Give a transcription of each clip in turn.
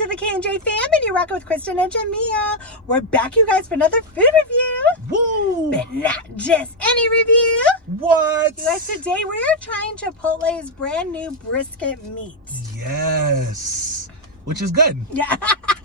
to the K&J Fam, and you're rocking with Kristin and Jamil. We're back, you guys, for another food review. Woo! But not just any review. What? You guys, today we're trying Chipotle's brand new brisket meat. Yes. Which is good. Yeah.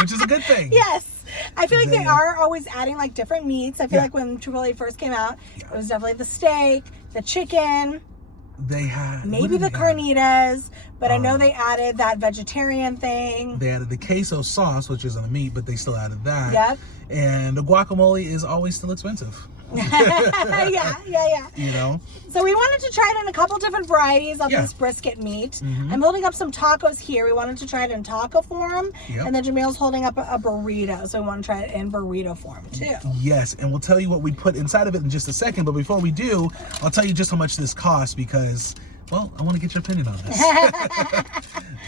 Which is a good thing. Yes. I feel like they are always adding like different meats. I feel like when Chipotle first came out, it was definitely the steak, the chicken. They had maybe the carnitas, but I know they added that vegetarian thing. They added the queso sauce, which isn't a meat, but they still added that. Yep. And the guacamole is always still expensive. yeah. You know? So we wanted to try it in a couple different varieties of this brisket meat. I'm holding up some tacos here. We wanted to try it in taco form. Yep. And then Jamil's holding up a burrito. So we want to try it in burrito form too. Yes, and we'll tell you what we put inside of it in just a second. But before we do, I'll tell you just how much this costs because, well, I want to get your opinion on this.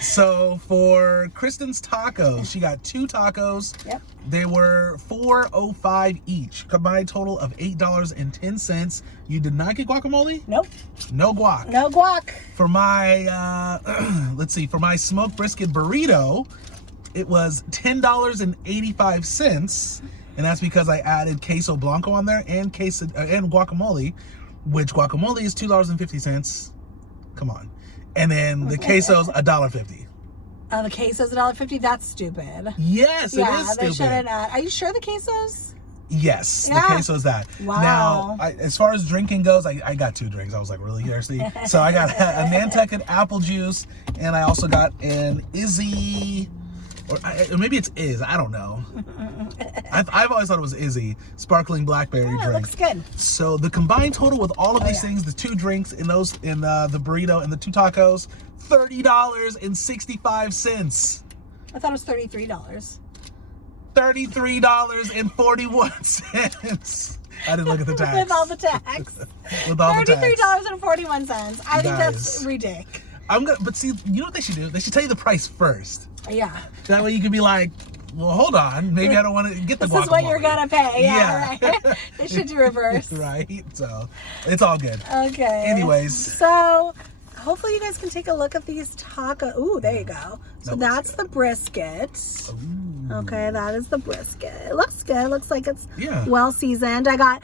So for Kristin's tacos, she got 2 tacos. Yep. They were $4.05 each. Combined total of $8.10. You did not get guacamole? Nope. No guac. No guac. For my, let's see, for my smoked brisket burrito, it was $10.85. And that's because I added queso blanco on there and guacamole, which guacamole is $2.50. Come on. And then the queso's $1.50. Oh, the queso's $1.50? That's stupid. Yes, it is stupid. They shouldn't add. Are you sure the queso's? Yes, the queso's that. Wow. Now, as far as drinking goes, I got 2 drinks. I was like really thirsty. So I got a Nantucket apple juice, and I also got an Izzy, or maybe it's Iz, I don't know. I've always thought it was Izzy, sparkling blackberry drink. Looks good. So the combined total with all of these things, the 2 drinks in those, in the burrito and the 2 tacos, $30.65. I thought it was $33. $33.41. I didn't look at the tax. With all the tax. With all the tax. $33.41. I think that's ridiculous. But see, you know what they should do? They should tell you the price first. Yeah. That way you can be like, well, hold on. Maybe I don't want to get the guacamole. This is what you're going to pay. Yeah. Right. They should do reverse. Right. So it's all good. Okay. Anyways. So hopefully you guys can take a look at these tacos. Ooh, there you go. So that's the brisket. Ooh. Okay, that is the brisket. It looks good. It looks like it's well seasoned. I got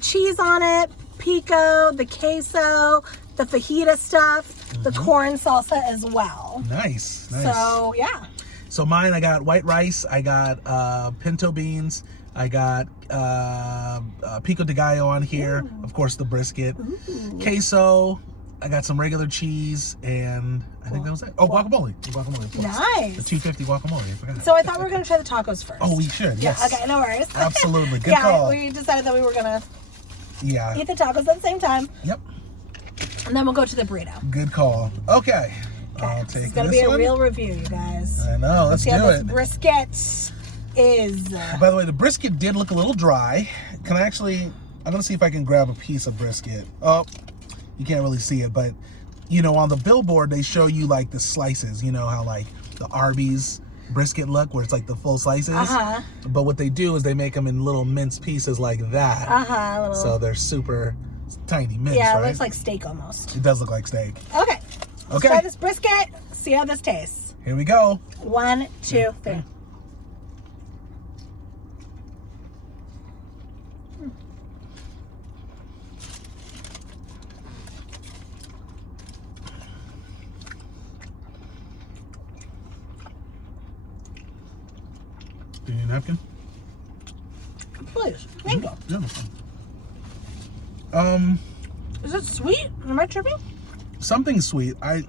cheese on it, pico, the queso, the fajita stuff, the corn salsa as well. Nice. So, yeah. So mine, I got white rice, I got pinto beans, I got pico de gallo on here, of course the brisket, queso, I got some regular cheese, and I think that was it. Oh, guacamole. Nice. The $2.50 guacamole, I forgot. So I thought we were going to try the tacos first. Oh, we should, yes. Yeah, okay, no worries. Absolutely, good call. We decided that we were going to eat the tacos at the same time. Yep. And then we'll go to the burrito. Good call. Okay. I'll take this. It's going to be a real review, you guys. I know. Let's do how it. This brisket is. By the way, the brisket did look a little dry. Can I actually? I'm going to see if I can grab a piece of brisket. Oh, you can't really see it, but you know, on the billboard they show you like the slices. You know how like the Arby's brisket look, where it's like the full slices. But what they do is they make them in little minced pieces like that. So they're super tiny mince. Yeah, it right? looks like steak almost. It does look like steak. Okay. Let's try this brisket. See how this tastes. Here we go. 1, 2, 3. Do you need a napkin? Please. Thank you. Yeah. Is it sweet? Am I tripping? Something sweet. I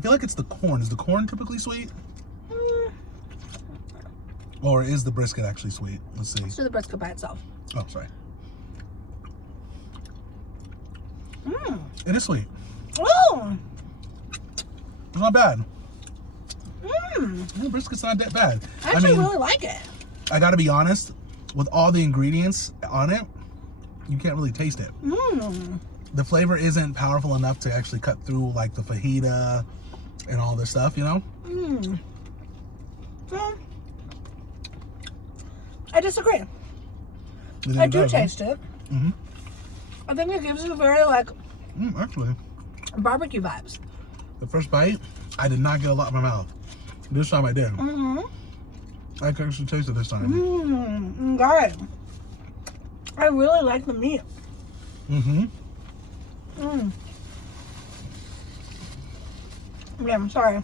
feel like it's the corn. Is the corn typically sweet? Or is the brisket actually sweet? Let's see. Let's do the brisket by itself. Oh, sorry. It is sweet. Oh! It's not bad. The brisket's not that bad. I actually really like it. I gotta be honest, with all the ingredients on it, you can't really taste it. The flavor isn't powerful enough to actually cut through like the fajita and all this stuff, you know? Well, I disagree. I do taste it. I think it gives you very like actually barbecue vibes. the first bite, I did not get a lot in my mouth. This time I did. Mm-hmm. I can actually taste it this time. Mmm. Got it. I really like the meat. Mm-hmm. Mmm. Yeah, I'm sorry.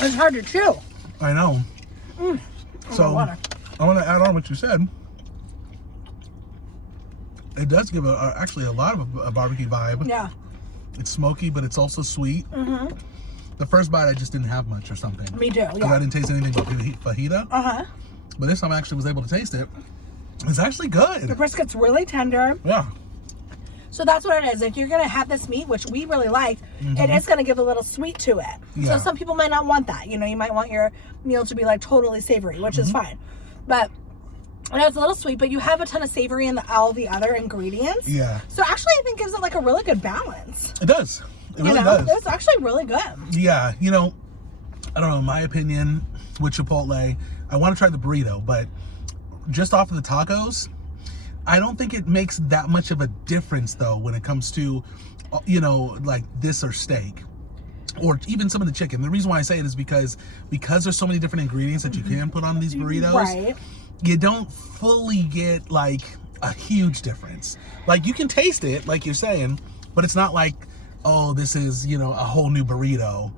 It's hard to chew. I know. Mm. So, I want to add on what you said. It does give actually a lot of a barbecue vibe. Yeah. It's smoky, but it's also sweet. Mm-hmm. The first bite, I just didn't have much or something. Me too, Because yeah. I didn't taste anything but fajita. Uh-huh. But this time I actually was able to taste it. It's actually good. The brisket's really tender. Yeah. So that's what it is. If you're going to have this meat, which we really like, it is going to give a little sweet to it. Yeah. So some people might not want that. You know, you might want your meal to be like totally savory, which is fine. But it has a little sweet, but you have a ton of savory in all the other ingredients. Yeah. So actually, I think gives it like a really good balance. It does. It really you know, does. It's actually really good. Yeah. You know, I don't know, in my opinion, with Chipotle, I want to try the burrito, but just off of the tacos, I don't think it makes that much of a difference, though, when it comes to, you know, like this or steak. Or even some of the chicken. The reason why I say it is because there's so many different ingredients that you can put on these burritos. Right. You don't fully get like a huge difference. Like you can taste it, like you're saying, but it's not like, oh, this is, you know, a whole new burrito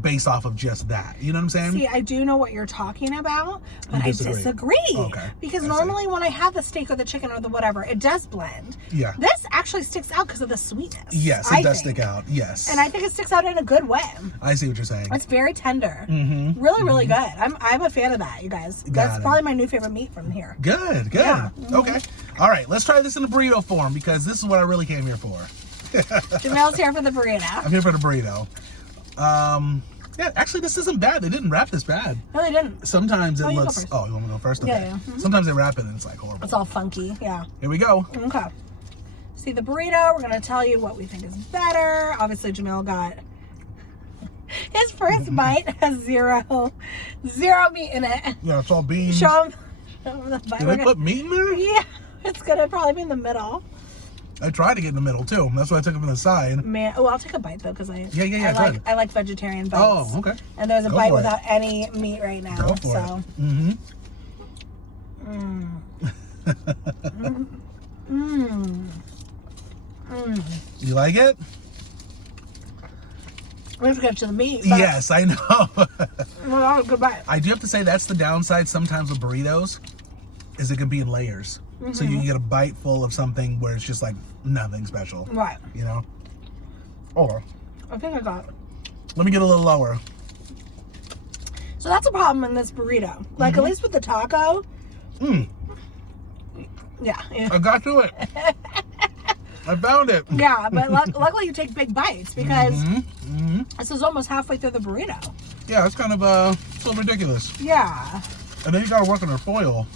based off of just that. You know what I'm saying? See, I do know what you're talking about, but I disagree. Okay. Because normally when I have the steak or the chicken or the whatever, it does blend. Yeah. This actually sticks out because of the sweetness. Yes, it does stick out. Yes. And I think it sticks out in a good way. I see what you're saying. It's very tender. Mm-hmm. Really, really good. I'm a fan of that, you guys. That's probably my new favorite meat from here. Good, good. Yeah. Okay. All right, let's try this in the burrito form because this is what I really came here for. Jamil's here for the burrito. I'm here for the burrito. Yeah, actually, this isn't bad. They didn't wrap this bad. No, they didn't. Sometimes it you go looks... first. Oh, you want me to go first? Okay. Yeah. Sometimes they wrap it and it's like horrible. It's all funky, yeah. Here we go. Okay. See, the burrito, we're going to tell you what we think is better. Obviously, Jamil got... His first bite has zero meat in it. Yeah, it's all beans. Show him the bite. Did they put meat in there? Yeah, it's going to probably be in the middle. I tried to get in the middle, too. That's why I took it from the side. Man, oh, I'll take a bite, though, because I like vegetarian bites. Oh, okay. And there's a bite without any meat right now. Go for it. Mm-hmm. You like it? We have to get to the meat. Yes, I know. Well, that was a good bite. I do have to say that's the downside sometimes with burritos, is it can be in layers. So you can get a bite full of something where it's just like nothing special. Right. You know? Or, I think I got it. let me get a little lower. So that's a problem in this burrito. Like, at least with the taco. Yeah. I got to it. I found it. Yeah, but luckily you take big bites because this is almost halfway through the burrito. Yeah, it's kind of so ridiculous. Yeah. And then you gotta work on their foil.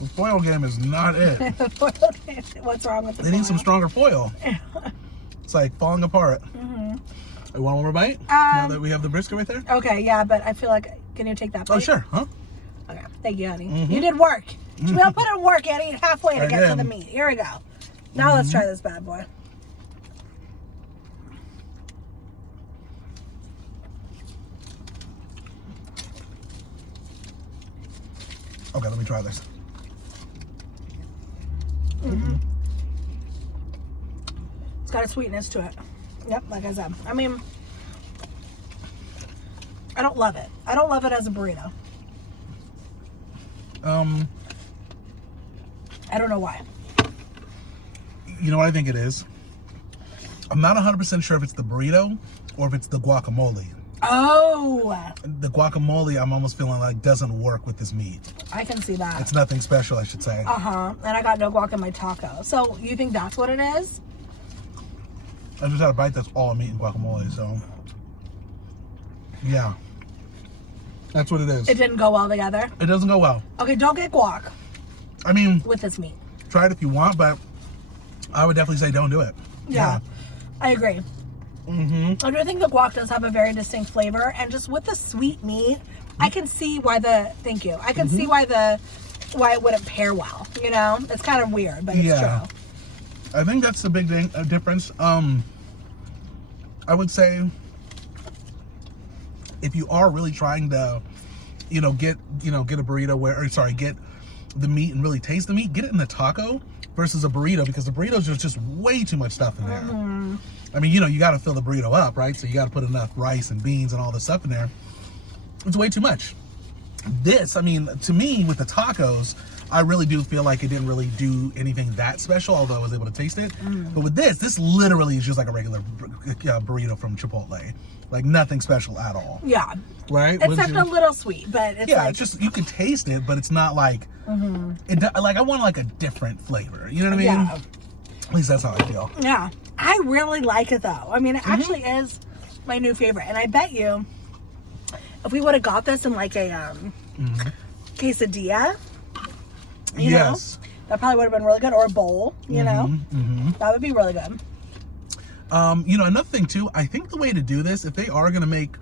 The foil game is not it. What's wrong with the They foil? need some stronger foil. It's like falling apart. You want one more bite? Now that we have the brisket right there? Okay, yeah, but I feel like, can you take that bite? Oh, sure. Huh? Okay, thank you, honey. You did work. Jamil put in work, Annie, halfway to get to the meat. Here we go. Now let's try this bad boy. Okay, let me try this. It's got a sweetness to it. Yep, like I said. I mean, I don't love it. I don't love it as a burrito. I don't know why. You know what I think it is? I'm not 100% sure if it's the burrito or if it's the guacamole. Oh! The guacamole, I'm almost feeling like doesn't work with this meat. I can see that. It's nothing special, I should say. And I got no guac in my taco. So, you think that's what it is? I just had a bite that's all meat and guacamole, so... Yeah. That's what it is. It didn't go well together? It doesn't go well. Okay, don't get guac. I mean... with this meat. Try it if you want, but I would definitely say don't do it. Yeah. I agree. I do think the guac does have a very distinct flavor, and just with the sweet meat, I can see why thank you. I can see why it wouldn't pair well. You know, it's kind of weird, but it's true. I think that's the big difference. I would say if you are really trying to, get a burrito get the meat and really taste the meat, get it in the taco versus a burrito, because the burritos are just way too much stuff in there. Mm-hmm. I mean, you got to fill the burrito up, right? So you got to put enough rice and beans and all this stuff in there. It's way too much. This, I mean, to me, with the tacos, I really do feel like it didn't really do anything that special, although I was able to taste it. But with this literally is just like a regular burrito from Chipotle. Like nothing special at all. Yeah. Right? Except a little sweet, but it's it's just, you can taste it, but it's not like, like I want like a different flavor. You know what I mean? Yeah. At least that's how I feel. Yeah. I really like it though. I mean, it actually is my new favorite. And I bet you, if we would have got this in like a quesadilla, you know, that probably would have been really good. Or a bowl, you know, that would be really good. Another thing too, I think the way to do this, if they are going to make,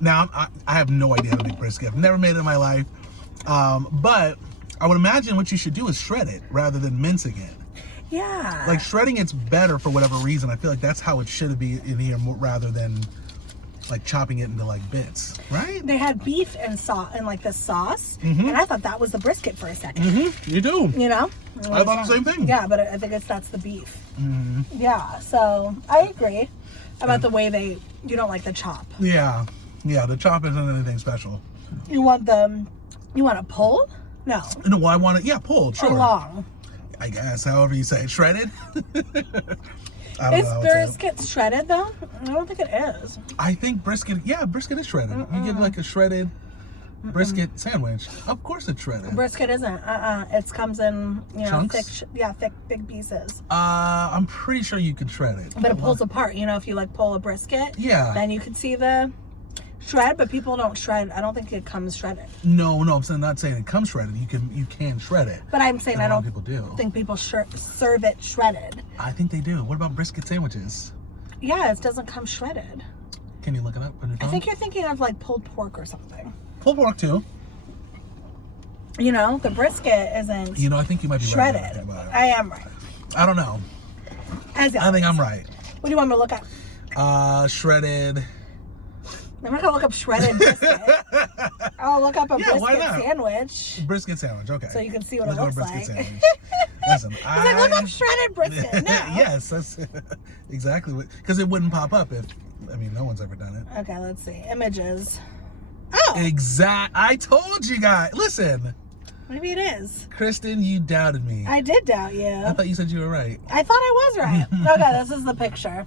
now I have no idea how to make brisket. I've never made it in my life. But I would imagine what you should do is shred it rather than mincing it. Yeah. Like shredding it's better for whatever reason. I feel like that's how it should be in here rather than like chopping it into like bits, right? They had beef and like this sauce, and I thought that was the brisket for a second. You do. You know? I thought the same thing. Yeah, but I think that's the beef. Yeah, so I agree about the way you don't like the chop. Yeah, the chop isn't anything special. You want a pull? No. No, I want it, pulled, sure. Or long. I guess, however you say it. Shredded? Is brisket shredded though? I don't think it is. I think brisket is shredded. You get like a shredded brisket sandwich. Of course it's shredded. Brisket isn't. It comes in, chunks? thick, big pieces. I'm pretty sure you can shred it. But it pulls apart. If you like pull a brisket, then you can see the shred, but people don't shred. I don't think it comes shredded. No, I'm not saying it comes shredded. You can shred it. But I'm saying I don't think people serve it shredded. I think they do. What about brisket sandwiches? Yeah, it doesn't come shredded. Can you look it up on your phone? I think you're thinking of like pulled pork or something. Pulled pork too. The brisket isn't. I think you might be shredded. Right. I am right. I don't know. I think I'm right. What do you want me to look up? Shredded. I'm not gonna look up shredded brisket. I'll look up a brisket sandwich. Brisket sandwich, okay. So you can see what it looks like. Listen, he's like, look up shredded brisket. No. Yes, that's exactly what. Because it wouldn't pop up if. No one's ever done it. Okay, let's see images. Oh. I told you guys. Listen. Maybe it is. Kristin, you doubted me. I did doubt you. I thought you said you were right. I thought I was right. Okay, this is the picture.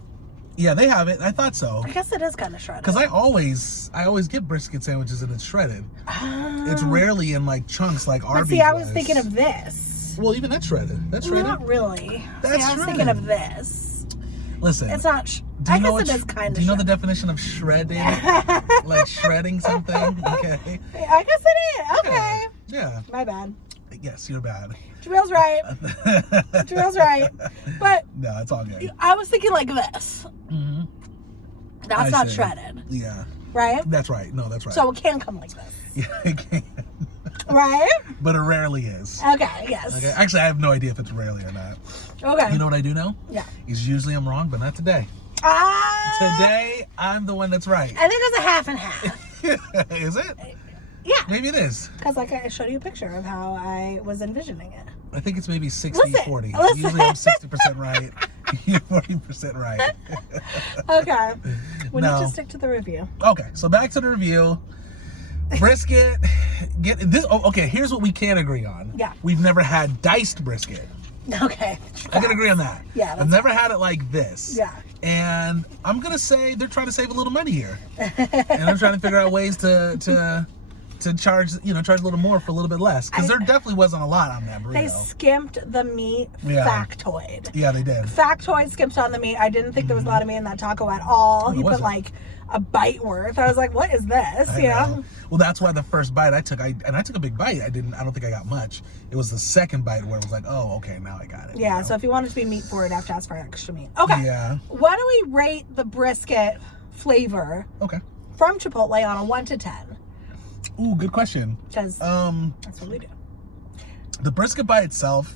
Yeah, they have it. I thought so. I guess it is kind of shredded. Because I always get brisket sandwiches and it's shredded. It's rarely in like chunks like Arby's. See, I was thinking of this. Well, even that's shredded. That's shredded. Not really. That's I was thinking of this. Listen. It's not. I guess it is kind of. Do you know the definition of shredded? Like shredding something? Okay. I guess it is. Okay. Yeah. My bad. Yes, you're bad. Jamil's right. Jamil's right. But no, it's all good. I was thinking like this. That's not shredded. Yeah. Right? That's right. No, that's right. So it can come like this. Yeah, it can. Right? But it rarely is. Okay, yes. Okay. Actually, I have no idea if it's rarely or not. Okay. You know what I do know? Yeah. Is usually I'm wrong, but not today. Today, I'm the one that's right. I think it's a half and half. Is it? Yeah. Maybe it is. Because I showed you a picture of how I was envisioning it. I think it's maybe 60-40. Listen. Usually I'm 60% right. You're 40% right. Okay. We need to stick to the review. Okay, so back to the review. Brisket. Get this. Oh, okay, here's what we can agree on. Yeah. We've never had diced brisket. Okay. I can agree on that. Yeah. I've never had it like this. Yeah. And I'm gonna say they're trying to save a little money here, and I'm trying to figure out ways to charge a little more for a little bit less, because there definitely wasn't a lot on that burrito. They skimped the meat. Factoid. Yeah, they did. Factoid skimped on the meat. I didn't think there was a lot of meat in that taco at all. He put like a bite worth. I was like, what is this? I know. Well, that's why the first bite I took, I took a big bite. I don't think I got much. It was the second bite where it was like, oh, okay, now I got it. Yeah, so if you want it to be meat forward, you have to ask for extra meat. Okay. Yeah. What do we rate the brisket flavor from Chipotle on a 1 to 10? Ooh, good question. Because that's what we do. The brisket by itself,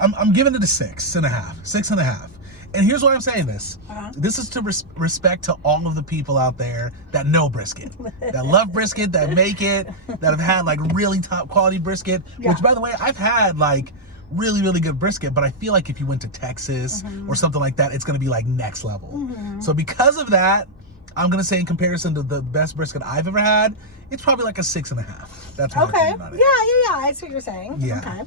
I'm giving it a 6.5. 6.5. And here's why I'm saying this. This is to respect to all of the people out there that know brisket, that love brisket, that make it, that have had like really top quality brisket, which by the way, I've had like really, really good brisket, but I feel like if you went to Texas or something like that, it's going to be like next level. So because of that, I'm going to say in comparison to the best brisket I've ever had, it's probably like a 6.5. That's my opinion on it. Yeah. I see what you're saying. Yeah. Okay.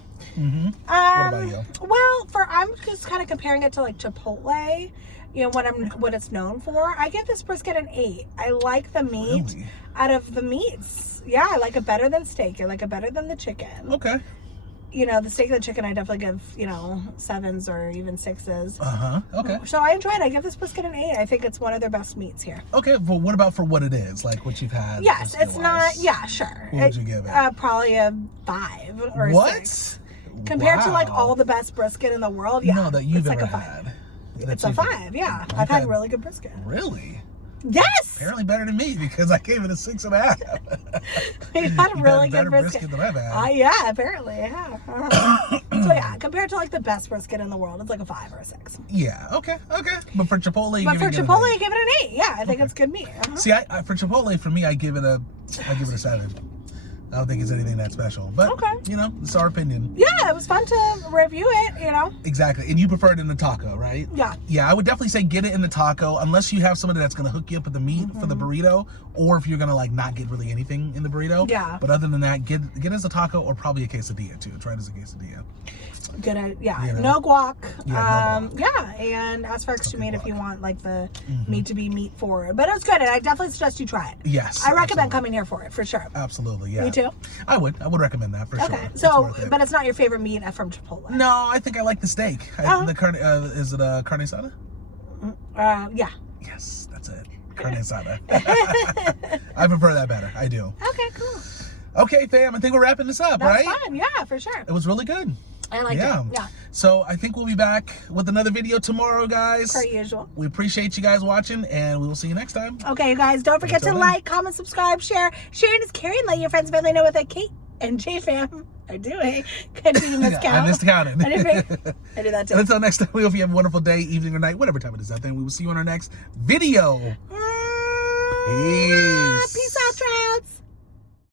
What about you? Well, I'm just kind of comparing it to like Chipotle, you know, what it's known for. I give this brisket an 8. I like the meat out of the meats. Yeah, I like it better than steak. I like it better than the chicken. Okay. You know, the steak and the chicken, I definitely give, you know, 7s or even 6s. Okay. So I enjoyed it. I give this brisket an 8. I think it's one of their best meats here. Okay, well, what about for what it is? Like what you've had? Yes, it's not, sure. What would you give it? Probably a 5 or what? 6. Compared to like all the best brisket in the world, No, that you've ever like a 5. had. It's a 5, yeah. I've had really good brisket. Really? Yes! Apparently better than me because I gave it a 6.5. You've had a really good brisket than I've had. Yeah, apparently, yeah. So yeah, compared to like the best brisket in the world, it's like a 5 or a 6. Yeah, okay. But for Chipotle, you give it an 8. Yeah, I think it's good meat. See, for Chipotle, for me, I give it a 7. I don't think it's anything that special, but you know, it's our opinion. Yeah, it was fun to review it, you know. Exactly, and you prefer it in the taco, right? Yeah. Yeah, I would definitely say get it in the taco, unless you have somebody that's gonna hook you up with the meat for the burrito, or if you're gonna like not get really anything in the burrito. Yeah. But other than that, get it as a taco or probably a quesadilla too. Try it as a quesadilla. Good, yeah. You know? No guac. Yeah, no guac. Yeah, and as for extra meat, if you want like the meat to be meat forward, but it's good, and I definitely suggest you try it. Yes, I recommend coming here for it for sure. Absolutely, yeah. Me too. I would recommend that for sure. Okay, so but it's not your favorite meat from Chipotle. No, I think I like the steak. The carne, is it a carne asada? Yeah. Yes, that's it. Carne asada. I prefer that better. I do. Okay, cool. Okay, fam. I think we're wrapping this up, That's right? fun. Yeah, for sure. It was really good. I liked it. Yeah. So I think we'll be back with another video tomorrow, guys. Per usual. We appreciate you guys watching, and we will see you next time. Okay, you guys, don't forget to like, comment, subscribe, share. Sharing is caring. Let your friends and family know what the K&J Fam are doing. Did you miscount? I miscounted. I do that too. And until next time, we hope you have a wonderful day, evening, or night, whatever time it is out there. We will see you on our next video. Peace. Peace out, trouts.